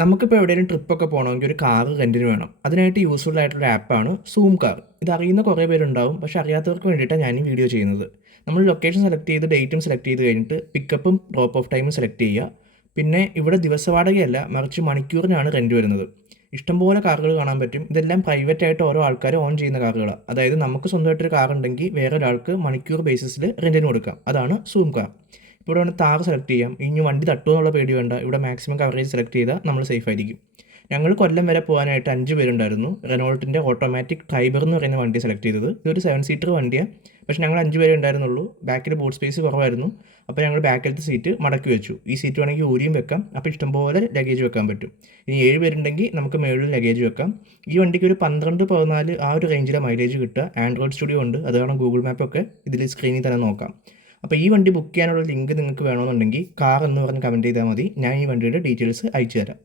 നമുക്കിപ്പോൾ എവിടെയെങ്കിലും ട്രിപ്പൊക്കെ പോകണമെങ്കിൽ ഒരു കാർ റെൻറ്റിന് വേണം. അതിനായിട്ട് യൂസ്ഫുൾ ആയിട്ടുള്ള ആപ്പാണ് സൂം കാർ. ഇതറിയുന്ന കുറേ പേരുണ്ടാവും, പക്ഷേ അറിയാത്തവർക്ക് വേണ്ടിയിട്ടാണ് ഞാൻ ഈ വീഡിയോ ചെയ്യുന്നത്. നമ്മൾ ലൊക്കേഷൻ സെലക്ട് ചെയ്ത് ഡേറ്റും സെലക്ട് ചെയ്ത് കഴിഞ്ഞിട്ട് പിക്കപ്പും ഡ്രോപ്പ് ഓഫ് ടൈമും സെലക്ട് ചെയ്യുക. പിന്നെ ഇവിടെ ദിവസവാടകയല്ല, മറിച്ച് മണിക്കൂറിനാണ് റെൻറ്റ് വരുന്നത്. ഇഷ്ടംപോലെ കാറുകൾ കാണാൻ പറ്റും. ഇതെല്ലാം പ്രൈവറ്റ് ആയിട്ട് ഓരോ ആൾക്കാർ ഓൺ ചെയ്യുന്ന കാറുകളാണ്. അതായത് നമുക്ക് സ്വന്തമായിട്ടൊരു കാർ ഉണ്ടെങ്കിൽ വേറെ ഒരാൾക്ക് മണിക്കൂർ ബേസിസിൽ റെൻറ്റിന് കൊടുക്കാം. അതാണ് സൂം കാർ. ഇപ്പോൾ ഇവിടെ വേണം താർ സെലക്ട് ചെയ്യാം. ഇനി വണ്ടി തട്ടുമോ എന്നുള്ള പേടി വേണ്ട. ഇവിടെ മാക്സിമം കവറേജ് സെലക്ട് ചെയ്താൽ നമ്മൾ സേഫ് ആയിരിക്കും. ഞങ്ങൾ കൊല്ലം വരെ പോകാനായിട്ട് 5 പേരുണ്ടായിരുന്നു. റെനോൾട്ടിൻ്റെ ഓട്ടോമാറ്റിക് ട്രൈബർ എന്ന് പറയുന്ന വണ്ടി സെലക്ട് ചെയ്തത്. ഇതൊരു 7 സീറ്റർ വണ്ടിയാണ്. പക്ഷേ ഞങ്ങൾ 5 പേരെ ഉണ്ടായിരുന്നുള്ളൂ. ബാക്കിൽ ബൂട്ട് സ്പേസ് കുറവായിരുന്നു. അപ്പോൾ ഞങ്ങൾ ബാക്കിലത്തെ സീറ്റ് മടക്കി വെച്ചു. ഈ സീറ്റ് വേണമെങ്കിൽ ഊരിയും വെക്കാം. അപ്പോൾ ഇഷ്ടംപോലെ ലഗേജ് വെക്കാൻ പറ്റും. ഇനി 7 പേരുണ്ടെങ്കിൽ നമുക്ക് മേളിൽ ലഗേജ് വെക്കാം. ഈ വണ്ടിക്ക് ഒരു 12-14 ആ ഒരു റേഞ്ചിലെ മൈലേജ് കിട്ടുക. ആൻഡ്രോയിഡ് സ്റ്റുഡിയോ ഉണ്ട്. അത് കാരണം ഗൂഗിൾ മാപ്പൊക്കെ ഇതിൽ സ്ക്രീനിൽ തന്നെ നോക്കാം. അപ്പോൾ ഈ വണ്ടി ബുക്ക് ചെയ്യാനുള്ള ലിങ്ക് നിങ്ങൾക്ക് വേണമെന്നുണ്ടെങ്കിൽ കാർ എന്ന് പറഞ്ഞ് കമൻറ്റ് ചെയ്താൽ മതി. ഞാൻ ഈ വണ്ടിയുടെ ഡീറ്റെയിൽസ് അയച്ചു തരാം.